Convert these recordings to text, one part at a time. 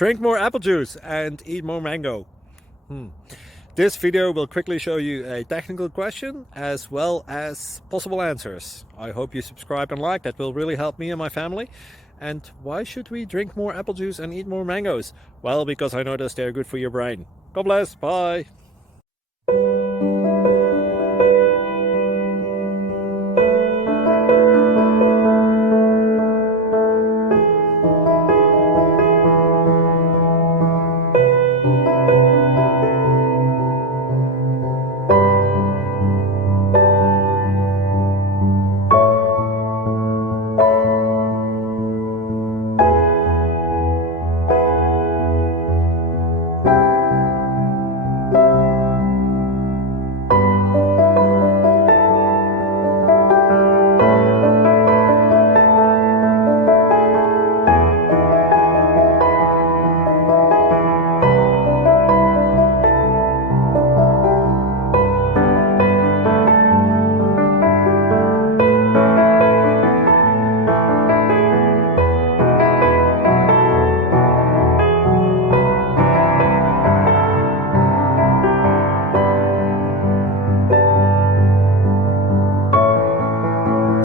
Drink more apple juice and eat more mango. This video will quickly show you a technical question as well as possible answers. I hope you subscribe and like, that will really help me and my family. And why should we drink more apple juice and eat more mangoes? Well, because I noticed they're good for your brain. God bless, bye!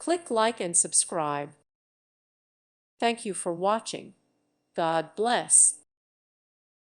Click like and subscribe. Thank you for watching. God bless.